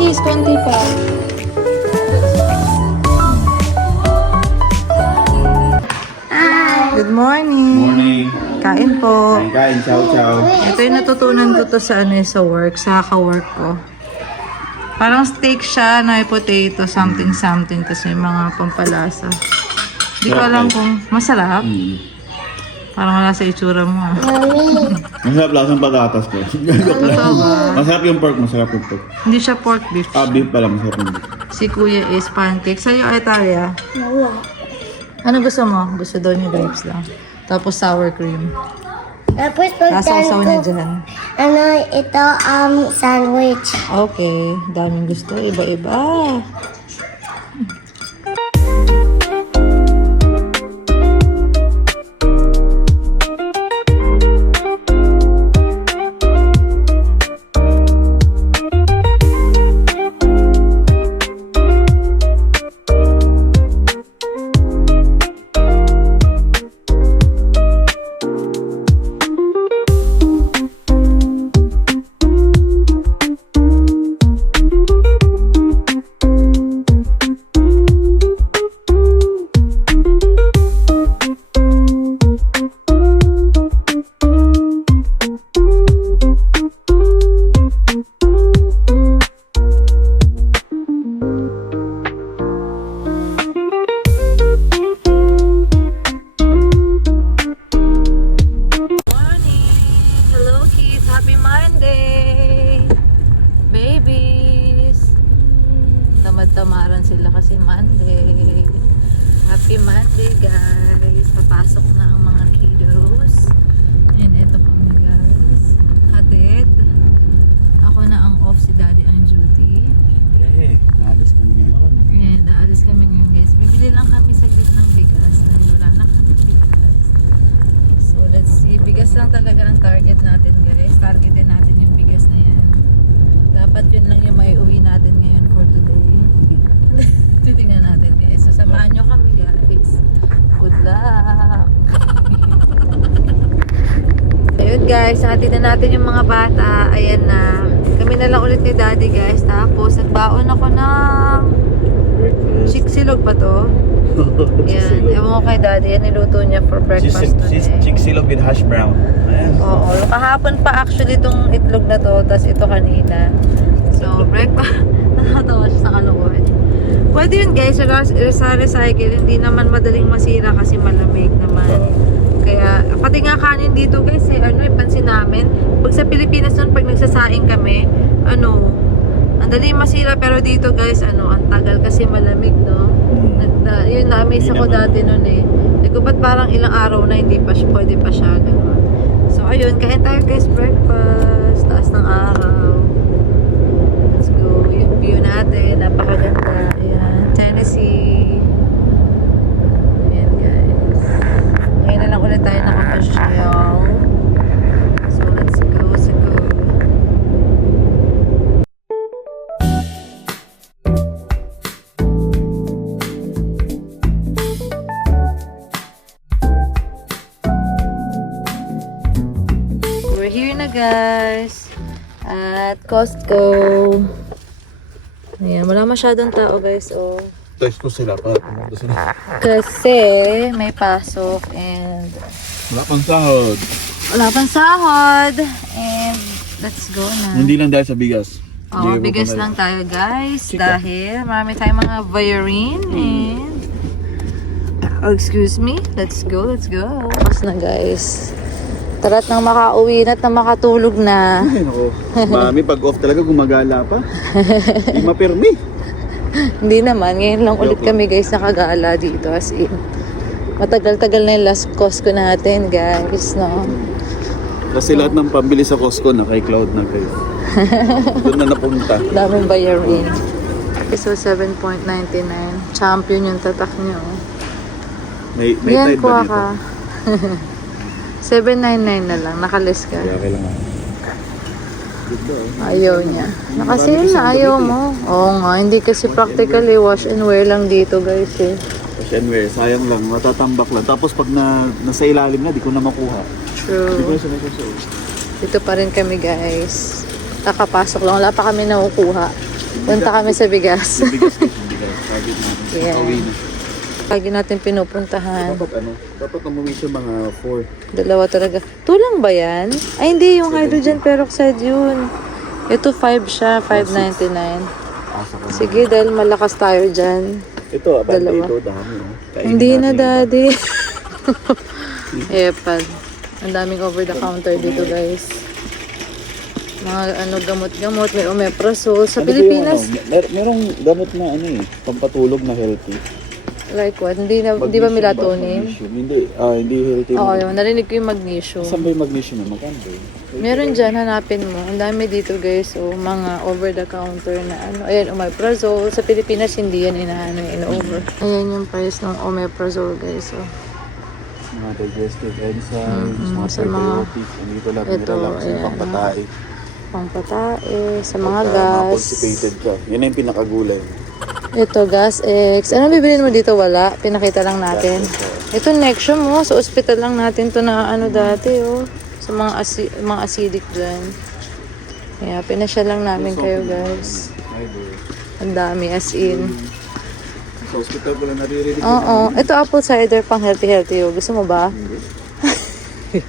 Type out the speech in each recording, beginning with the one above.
cheese, konti pa. Good morning. Morning. Kain po. Kain, chow chow. Ito yung natutunan ko to sa sa work, sa ka-work ko. Parang steak siya, na may potato, something, tapos may mga pampalasa. Hindi ko alam kung masarap. Parang wala sa itsura mo. Masarap lang ang patatas ko. Totoo ba? Masarap yung pork, masarap yung pork. Hindi siya pork beef. Beef pala, masarap yung beef. Si Kuya is pancake. Sa'yo, Italia? Ano gusto mo? Gusto daw niya grapes lang. Tapos sour cream. Tapos pagkaan Nasasaw niya ko, dyan. ito, sandwich. Okay. Daming gusto. Iba-iba. Happy Monday! Babies! Tamad-tamaran sila kasi Monday. Happy Monday, guys! Papasok na ang mga kiddos. And ito kami, guys. Hatid. Ako na ang off, si Daddy ang duty. Naalis kami ngayon. And aalis kami ngayon, guys. Bibili lang kami saglit ng bigas. Dahil wala na kami bigas. So, let's see. Bigas lang talaga ang target natin, guys. Targetin natin yung bigas na yan. Dapat yun lang yung may uwi natin ngayon for today. Titingnan natin, guys. So, samahan nyo kami, guys. Good luck! Ayun, guys. Hatid na natin yung mga bata. Ayan na. Kami na lang ulit ni Daddy, guys. Tapos, nagbaon ako ng chiksilog pa to. Yan. Ewan ko kay Daddy. Yan niluto niya for breakfast today. Chicksilog with hash brown. Ayan. Oo. Kahapon pa actually itong itlog na to. Tapos ito kanina. So, breakfast. Nakatawa siya sa kalokohan. Pwede yun, guys. Sa recycle. Hindi naman madaling masira kasi malamig naman. Kaya, pati nga kanin dito, guys. Pansin namin. Pag sa Pilipinas nun, pag nagsasaing kami, ang dali masira. Pero dito, guys, ang tagal kasi malamig, no? Yun, na-amaze ako dati nun eh. Ko ba't parang ilang araw na hindi pa siya, pwede pa siya, gano'n. So, ayun, kain tayo, guys, breakfast. Taas ng araw. Let's go. Yung view natin, napakaganda. Ayan, Tennessee. Ayan, guys. Ngayon na lang ulit tayo nakapasyal. So, let's go. We're here na, guys. At Costco. Ayan, wala masyadong tao, guys. Oh. Text ko sila pa. Kasi may pasok and Wala pang sahod. And let's go na. Hindi lang dahil sa bigas. Oh, bigas lang tayo, guys. Dahil marami tayong mga violin and excuse me. Let's go. Tapos na, guys. Tara't nang makauwi na at nang makatulog na. Ay, nako. Mami, pag off talaga gumagala pa. Hindi mapirmi. Hindi naman. Ngayon lang ulit kami, guys, nakagala dito. As in, matagal-tagal na yung last Costco natin, guys, no? Kasi lahat ng pambili sa Costco na kay Cloud na kayo. Doon na napunta. Daming bayarin. So, 7.99. Champion yung tatak nyo. May Yan, tide kuha ba dito? ka. 799 na lang. Nakalis ka. Kaya kailangan. Ayaw niya. Nakasale na. Ayaw mo. Oo nga. Hindi kasi practically wash and wear lang dito, guys, eh. Wash and wear. Sayang lang. Matatambak lang. Tapos pag nasa ilalim na, di ko na makuha. Di ko True. na siya nasusuot. Dito pa rin kami, guys. Nakapasok lang. Wala pa kami nakukuha. Punta kami sa bigas. Bigas guys, bigas. Target natin. Yeah. Pauwi na. Lagi natin pinupuntahan. Dapat umuwi siya mga 4. Dalawa talaga. Tulang ba yan? Ay, hindi. Yung hydrogen peroxide yun. Ito 5 siya. 5.99. Asa ka. Sige, dahil malakas tayo dyan. Ito, abante Dalawa. ito, dami. Oh. Kainin Hindi na, natin yung daddy. Epal. Ang daming over the counter dito, guys. Mga gamot-gamot. May omeprazole. Sa Ano ba Pilipinas, yung merong gamot na pampatulog na healthy. like what? Hindi ba melatonin? Magnesium. Hindi healthy. Oo, yun. Narinig ko yung magnesium. Saan ba yung magnesium na maganda? Meron dyan, hanapin mo. Ang dami dito, guys. So, mga over-the-counter na Ayan, omeprazole. Sa Pilipinas, hindi yan in-over. Ayan yung price ng omeprazole, guys. So, Mga digestive enzymes, mga sa mga- probiotics. Andito lang, Ito, relax, yung ayan. pangpatae. pangpatae, sa mga Pagka mga gas. constipated ka. Yan na yung pinakagulay. Ito, gas X. Ano bibilin mo dito? Wala. Pinakita lang natin. Ito, Nexium mo. Sa ospital lang natin to na dati, oh. Sa mga acidic dyan. Kaya, pinasya lang namin kayo, guys. Ang dami, as in. Sa hospital ko lang naririnig. Oo. Ito, apple cider, pang healthy-healthy, oh. Gusto mo ba?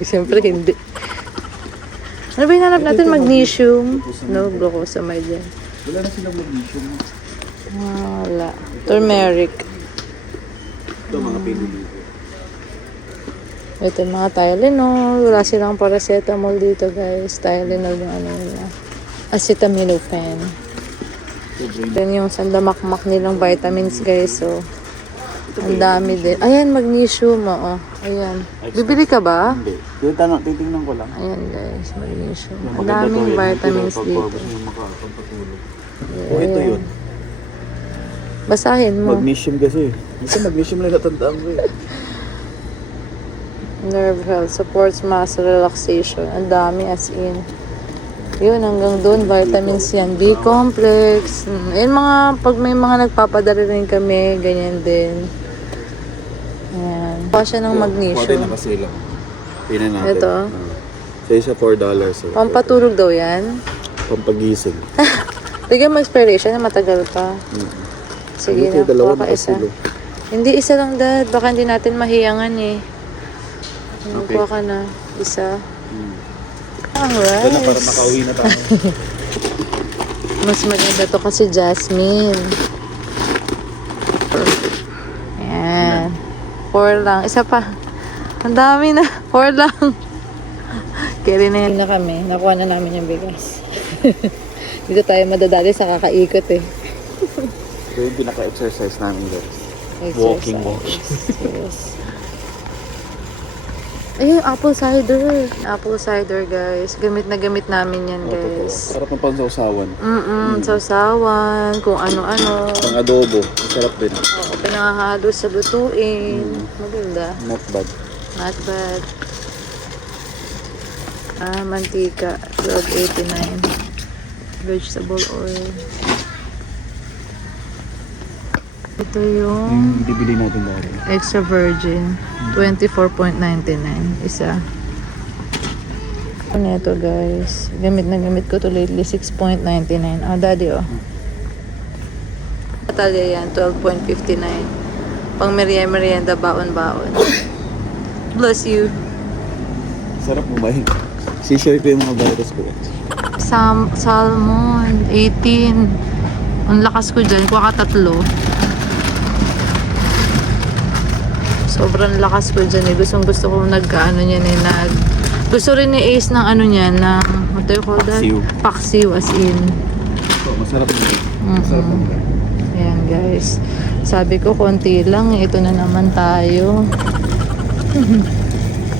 Siyempre, hindi. Ano ba hinanap natin? Magnesium. No, glucosamide yan. Wala na silang magnesium. Wala. Turmeric. Ito, mga pinili. Ito mga Tylenol. Wala silang paracetamol dito, guys. Tylenol yung nila. Acetaminophen. Then yung sandamakmak nilang vitamins, guys. So, ang dami din. Ayan, magnesium. Oo. Ayan. Bibili ka ba? Hindi. Titingnan ko lang. Ayan, guys. Magnesium. Ang Maganda to, daming yan. vitamins Pag dito. gusto nyo makapagpatulog. Oh, ito yun. Basahin mo. Magnesium kasi. Ito magnesium lang natandaan ko eh. Nerve health. Supports muscle relaxation. Ang dami as in. Yun, hanggang doon, vitamins yan. B-complex. Yan pag may mga nagpapadala rin kami, ganyan din. Ayan. Kuha siya ng Kuha magnesium. na kasi lang. Tingnan natin. Ito. Sa isa $4. So, Pampatulog daw yan. pampagising. Bigyan mo expiration na matagal pa. Sige na, Ito, dalawa kuha ka isa. nakasulo. Hindi isa lang, dad. Baka hindi natin mahiyangan eh. Okay. Kuha ka na. Isa. Ito na para Alright. makauwi na tayo. Mas maganda to kasi Jasmine. Ayan. 4 lang. Isa pa. Ang dami na. 4 lang. Carry na yan na kami. Nakuha na namin yung bigas. Dito tayo madadali sa kakaikot eh. Ito yung pinaka-exercise namin guys. Exercise. Walking. Yes. Ayun, apple cider. Apple cider, guys. Gamit na gamit namin yan, guys. Sarap ng pansausawan. Sausawan, kung ano-ano. Pang adobo. Masarap din. Oo, pinahalo sa lutuin. Maganda. Not bad. Not bad. Mantika. $12.89. Vegetable oil. Ito yung Bibili natin dahil. extra virgin. $24.99. Isa. Ano ito, guys? Gamit na gamit ko to lately. $6.99. Ah, daddy, oh. Batalya yan. $12.59. Pang merienda, baon-baon. Bless you. Sarap mo ba? Si-share ko yung mga virus ko. Salmon, 18. Ang lakas ko dyan. Kuha ka 3. Sobrang lakas ko dyan eh. Gusto ko nagkaano niyan eh. Gusto rin ni Ace ng ano niyan. Ng, what do you call that? Paksiw. Paksiw as in. So, masarap mo. Masarap mo. Ayan, guys. Sabi ko konti lang. Ito na naman tayo.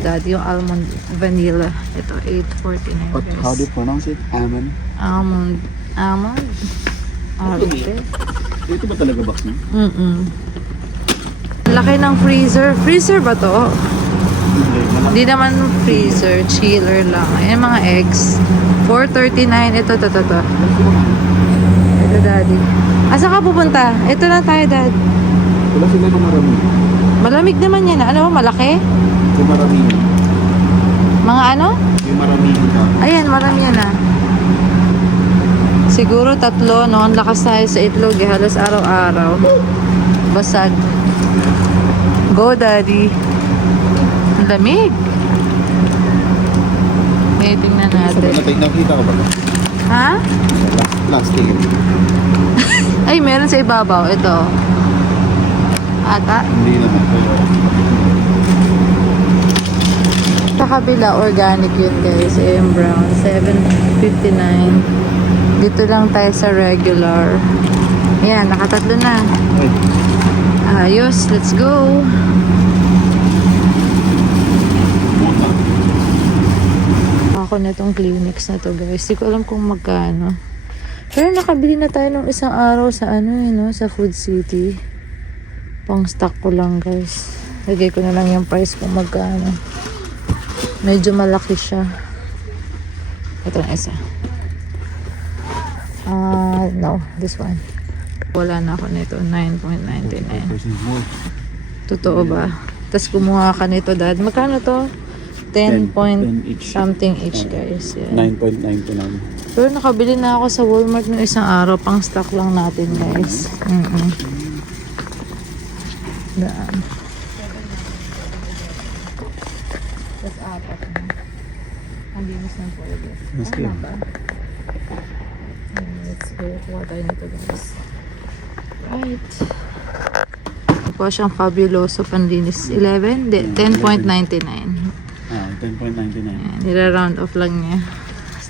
Daddy, yung almond vanilla. Ito, $8.49. But how do you pronounce it? Almond? Almond. Arte. Ito ba talaga box niya? Laki ng freezer. Freezer ba to? Hindi. Hindi naman freezer. Chiller lang. Ayan mga eggs. $4.39. Ito. Ito, daddy. Asa ka pupunta? Ito lang tayo, dad. Wala sila ng marami. Malamig naman yan. Ano ba? Malaki? Yung marami. Mga ano? Yung marami ka. Ayan, marami yan ah. Siguro 3, no? Ang lakas tayo sa itlog, eh. Halos araw-araw. Basag. Go, Daddy. Ang lamig. May tingnan natin. Nakita ko ba? Ha? Plastic. Ay, meron sa ibabaw. Ito. Ata. Hindi naman. Sa kabila, organic yun guys. AM Brown. 7.59. Dito lang tayo sa regular. Ayan, nakatatlo na. Ayos, let's go. Ako na itong clinics na to guys. Hindi ko alam kung magkano. Pero nakabili na tayo ng isang araw sa sa Food City. Pang stock ko lang guys. Lagay ko na lang yung price kung magkano. Medyo malaki siya. Ito na isa. No, this one. Wala na ako nito. 9.99. Totoo ba? Tapos kumuha ka nito, Dad. Magkano to? 10 point 10 each. something each, guys. Yan. 9.99. Pero nakabili na ako sa Walmart ng isang araw. Pang stock lang natin, guys. Daan. Tapos 4. Ang linis ng pwede. Mas clear. Let's go. Kuha tayo nito, guys. Right. Kuha siyang Fabuloso panlinis. 11? 10.99. 10.99. Nira-round off lang niya.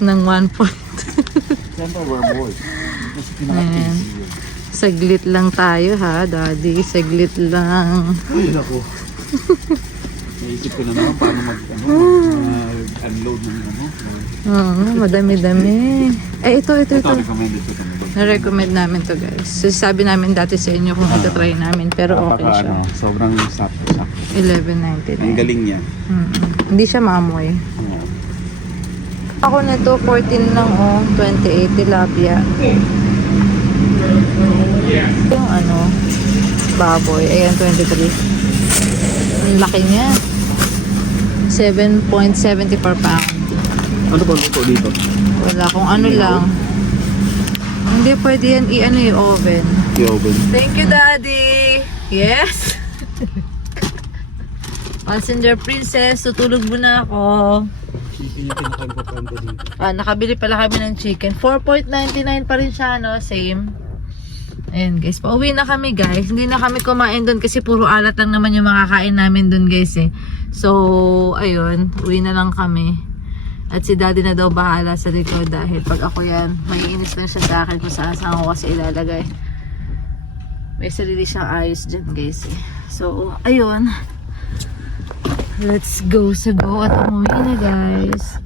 Ng 1 point. Siyempre, we're bored. Kasi Ayan. pinaka-easy yun. Saglit lang tayo ha, Daddy. Saglit lang. Ay, ako. Naisip ko na naman paano mag-unload ng Madami-dami. Ito. Ito, recommended ko naman. Na-recommend namin to guys. So, sabi namin dati sa inyo kung ito try namin. Pero okay siya. Sobrang sakto. 11.99. Ang galing niya. Hindi siya maamoy. Ako nito 14 lang 28 tilapia. Yung baboy. Ayan 23. Ang laki niya. 7.70 per pound. Ano ba luto dito? Wala kung ano lang. Hindi pwede yan yung oven. The oven. Thank you, Daddy. Yes. Passenger Princess, tutulog muna ako. Chicken yung pinaka-importante dito. Nakabili pala kami ng chicken. 4.99 pa rin siya, no? Same. Ayan, guys. Pauwi na kami, guys. Hindi na kami kumain doon kasi puro alat lang naman yung makakain namin doon, guys, eh. So, ayun. Uwi na lang kami. At si Daddy na daw bahala sa likod dahil pag ako yan, maiinis lang siya sa akin kung saan ko kasi ilalagay. May sarili siyang ayos dyan, guys, eh. So, ayun. Let's go sa go at umuwi na, guys.